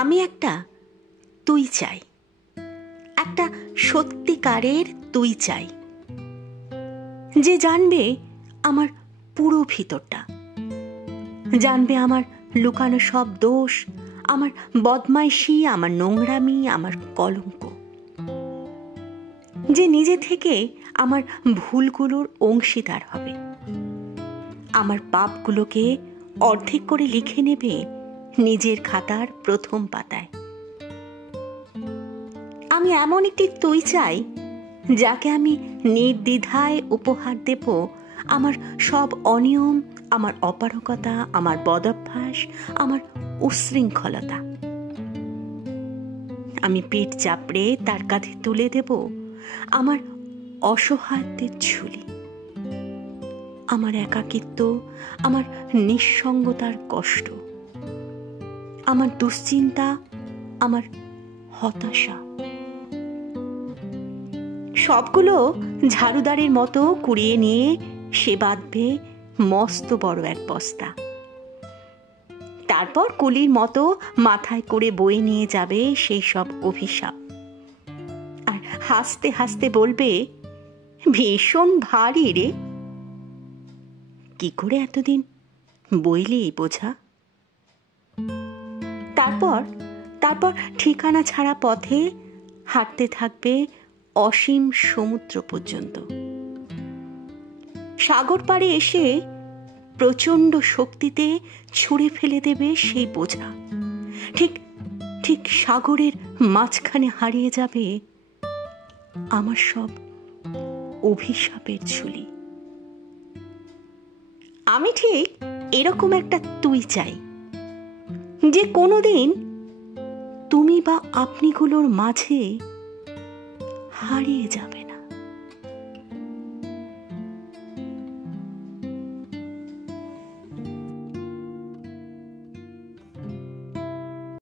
আমি একটা তুই চাই, একটা সত্যিকারের তুই চাই, যে জানবে আমার পুরো ভিতরটা, জানবে আমার লুকানো সব দোষ, আমার বদমাইশি, আমার নোংরামি, আমার কলঙ্ক, যে নিজে থেকে আমার ভুলগুলোর অংশীদার হবে, আমার পাপগুলোকে অর্ধেক করে লিখে নেবে নিজের খাতার প্রথম পাতায়। আমি এমন একটি তুই চাই, যাকে আমি নির্দ্বিধায় উপহার দেব আমার সব অনিয়ম, আমার অপারগতা, আমার বদভ্যাস, আমার উচ্ছৃঙ্খলতা। আমি পিঠ চাপড়ে তার কাঁধে তুলে দেব আমার অসহায়ত্বের ঝুলি, আমার একাকিত্ব, আমার নিঃসঙ্গতার কষ্ট, আমার দুশ্চিন্তা, আমার হতাশা। সবগুলো ঝাড়ুদারের মতো কুড়িয়ে নিয়ে সে বাঁধবে মস্ত বড় এক বস্তা। তারপর কুলির মতো মাথায় করে বয়ে নিয়ে যাবে সেই সব অভিশাপ, আর হাসতে হাসতে বলবে, ভীষণ ভারী রে, কি করে এতদিন বইলি এই বোঝা। তারপর তারপর ঠিকানা ছাড়া পথে হাঁটতে থাকবে অসীম সমুদ্র পর্যন্ত। সাগর পাড়ে এসে প্রচন্ড শক্তিতে ছুঁড়ে ফেলে দেবে সেই বোঝা। ঠিক ঠিক সাগরের মাঝখানে হারিয়ে যাবে আমার সব অভিশাপের ঝুলি। আমি ঠিক এরকম একটা তুই চাই, যে কোনোদিন তুমি বা আপনিগুলোর মাঝে হারিয়ে যাবে।